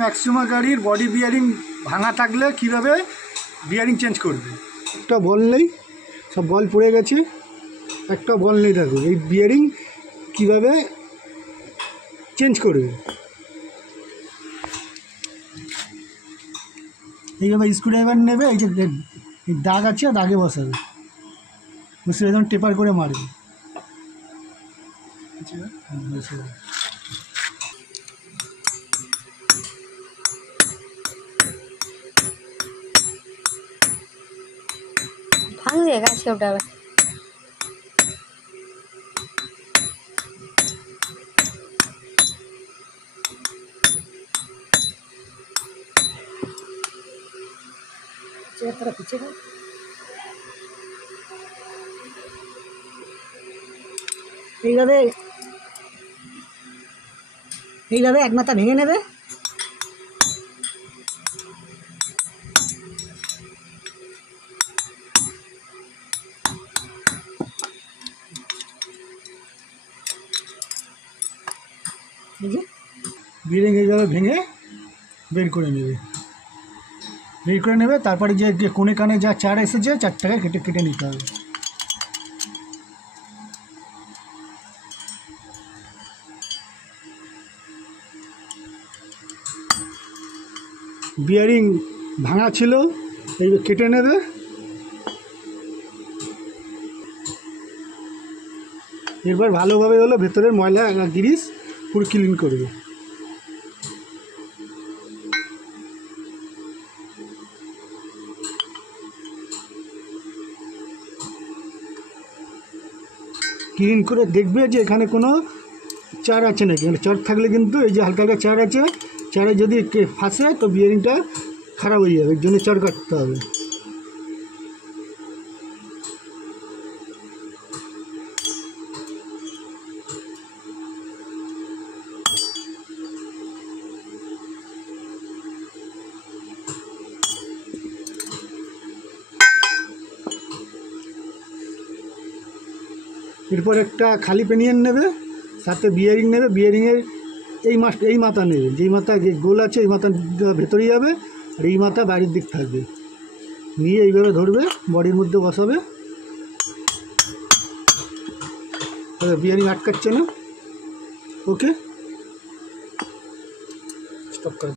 Maxima গাড়ির body bearing ভাঙা থাকলে কীভাবে বিয়ারিং চেঞ্জ করবে। একটা বল নেই, সব বল পড়ে গেছে, একটা বল নেই। দেখো এই বিয়ারিং কীভাবে চেঞ্জ করবে। এইভাবে স্ক্রুড্রাইভার নেবে, এই যে দাগ আছে দাগে বসাবে, বসে একদম টেপার করে মারবে। भांग देगा छोटा पीछे का এইভাবে এক মাথা ভেঙে নেবে। বিয়ারিং এইভাবে ভেঙে বের করে নেবে, তারপরে যে কোণে কানে যা চার এসেছে চারটাকে কেটে নিতে হবে। বিয়ারিং ভাঙা ছিল, এই কেটে নেবে। এরপর ভালোভাবে হলো ভেতরের ময়লা গ্রিস পুরো ক্লিন করবে। ক্লিন করে দেখবে যে এখানে কোনো চার আছে নাকি। চার থাকলে কিন্তু এই যে হালকা হালকা চার আছে, চারে যদি ফাঁসে তো বিয়ারিংটা খারাপ হয়ে যাবে, এর জন্য চার কাটতে হবে। এরপর একটা খালি পেনিয়ান নেবে, সাথে বিয়ারিং নেবে। বিয়ারিংয়ের এই মাথা নেবে, যেই মাথা গোল আছে এই মাথা ভেতরে যাবে, আর এই মাথা বাইরের দিক থাকবে। নিয়ে এইভাবে ধরবে, বডির মধ্যে বসাবে। বিয়ারিং আটকাচ্ছে না। ওকে, স্টপ করে।